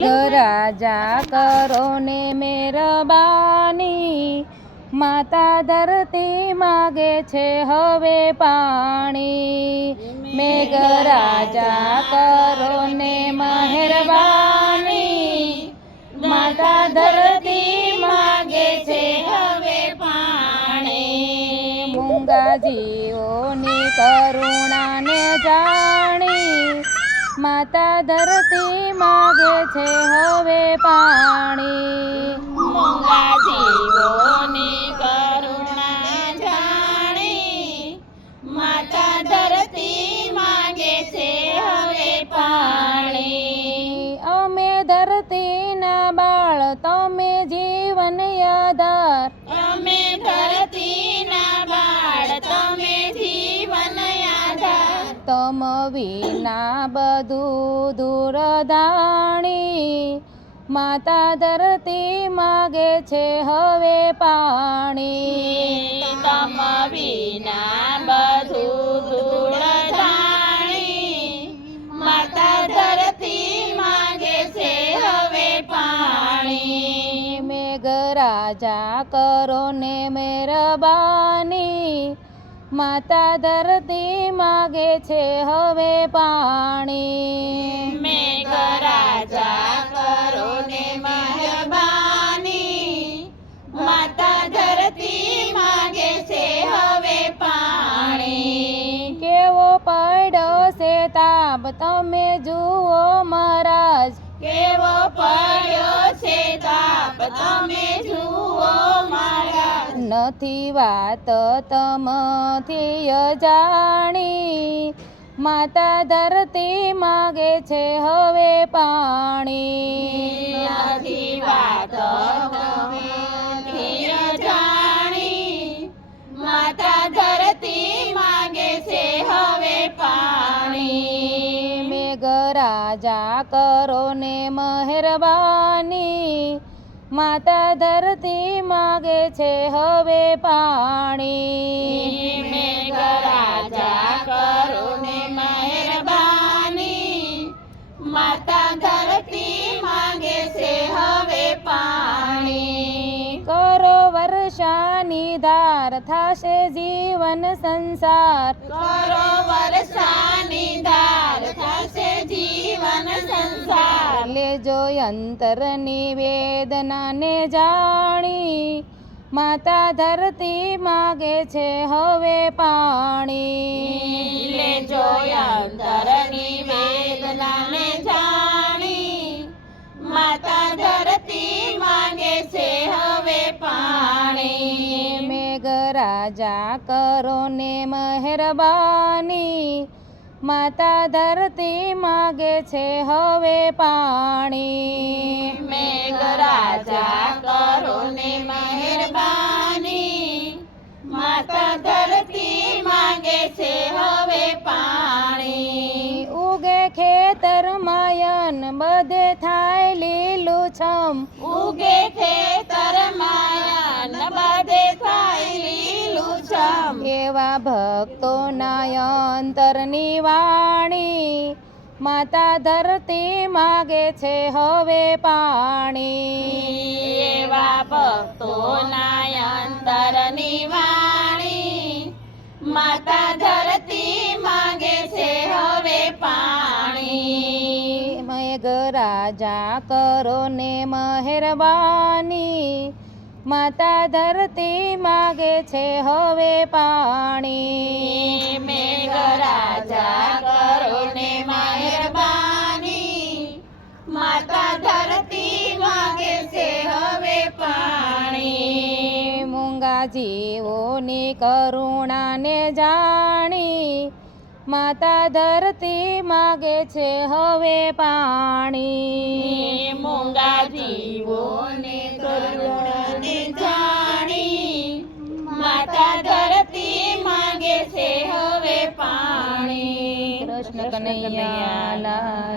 રાજા કરો ને મહેરબાની, માતા ધરતી માગે છે હવે પાણી. મેઘરાજા કરો ને મહેરબાની, માતા ધરતી માગે છે હવે પાણી. મૂંગા જીવોની કરુણાને જાણી, માતા ધરતી માગે છે હવે પાણી. મૂંગા જીવોની કરુણા જાણી, માતા ધરતી માગે છે હવે પાણી. અમે ધરતીના બાળ, તમે જીવન આધાર. અમે ધરતીના બાળ, તમે જીવન આધાર. તમ વિના બધું દૂરદાણી, માતા ધરતી માગે છે હવે પાણી. તમ વિના બધું ધૂળ જાણી, માતા ધરતી માગે છે હવે પાણી. મેઘરાજા કરો ને મહેરબાની, માતા ધરતી માગે છે હવે પાણી. મેઘરાજા કરો ને મહેરબાની, માતા ધરતી માગે છે હવે પાણી. કેવો પડ્યો છે તાપ, તમે જુઓ મહારાજ. કેવો પડ્યો છે તાપ, તમે જુઓ મહારાજ. નથી વાત તમથી અજાણી, માતા ધરતી માગે છે હવે પાણી. નથી વાત તમથી અજાણી, માતા ધરતી માગે છે હવે પાણી. મેઘરાજા કરો ને મહેરબાની, માતા ધરતી માગે છે હવે પાણી. મેઘરાજા કરો ને મહેરબાની, માતા ધરતી માગે છે હવે પાણી. કરો વર્ષાની ધાર, થાશે જીવન સંસાર. કરો વર્ષાની ધાર, થશે જીવન સંસાર. લેજો અંતરની વેદનાને જાણી, માતા ધરતી માગે છે હવે પાણી. લેજો અંતરની વેદનાને જાણી, માતા ધરતી માગે છે હવે પાણી. મેઘરાજા કરો ને મહેરબાની, માતા ધરતી માગે છે હવે પાણી. મેઘરાજા કરો ને મહેરબાની, માતા ધરતી માગે છે હવે પાણી. ઉગે ખેતર માયન, બધે થાય લીલુંછમ. ઉગે ખેતર માયન, બધે થાય લીલુંછમ. એવા ભક્તોના અંતરની વાણી, માતા ધરતી માગે છે હવે પાણી. એવા ભક્તોના અંતરની વાણી, માતા ધરતી માગે છે હવે પાણી. મેઘરાજા કરો ને મહેરબાની, માતા ધરતી માગે છે હવે પાણી. મેઘરાજા કરો ને મહેરબાની, માતા ધરતી માગે છે હવે પાણી. મૂંગા જીવોની કરુણાને જાણી, માતા ધરતી માગે છે હવે પાણી. મૂંગા જીવોને કરુણાને જાણી, માતા ધરતી માગે છે હવે પાણી. કૃષ્ણ કનૈયા લાલ